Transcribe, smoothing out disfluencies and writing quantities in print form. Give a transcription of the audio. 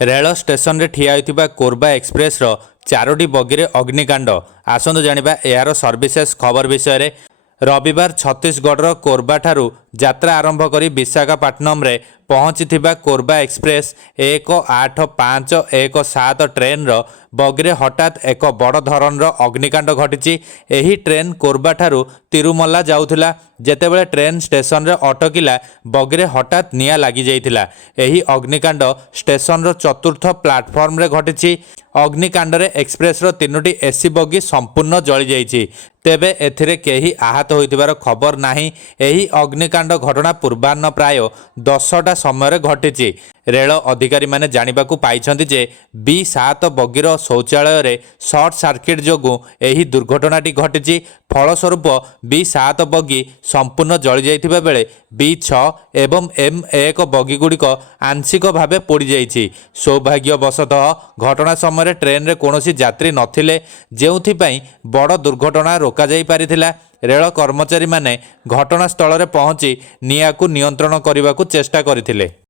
Rail station रे ठिया होइतिबा Korba express रो चारोटी बगी रे अग्निकांड। आसंतु जानिबा यार सर्विसेस खबर विषय रे। रविवार छत्तीसगढ़ कोरबा ठारू यात्रा आरंभ करी विशाखापट्टनम रे पहुंचीथिबा कोरबा एक्सप्रेस 185117 ट्रेन रो बगीरे हठात एक बड़ धरण अग्निकांड घटी। एही ट्रेन कोरबा ठारू तिरुमला जाउथिला। जेतेबेले ट्रेन स्टेशन रे अटकिला बगीरे हठात निया लागी जाइथिला। एही अग्निकांड स्टेशन रो चतुर्थ प्लाटफॉर्म रे घटी। अग्निकांड रे एक्सप्रेस रो 3टी एसी बगी संपूर्ण जली जाइछि। तेबे एथिरे केही आहत होइतिबार खबर नाही। एही अग्निकांड घटना पूर्वाह्न प्राय 10टा समय घटी। रेल अधिकारी माने जानिबाकू पाइछन्ति जे B7 बगीर शौचालय रे सर्ट सर्किट जोगु एही दुर्घटनाटी घटी। फलस्वरूप B7 बगी संपूर्ण जली जाइथिबा बेले B6 एवं M1 बगी गुड़िक आंशिक भावे पोड़ी जाइछि। सौभाग्यवशतः घटना समय ट्रेन रे कोनोसी यात्री नथिले, जेउथिपाई बड़ दुर्घटना रोका जाई पारिथिला। रेल कर्मचारी माने घटनास्थल रे पहुंची नियाकू नियंत्रण करने को चेष्टा करथिले।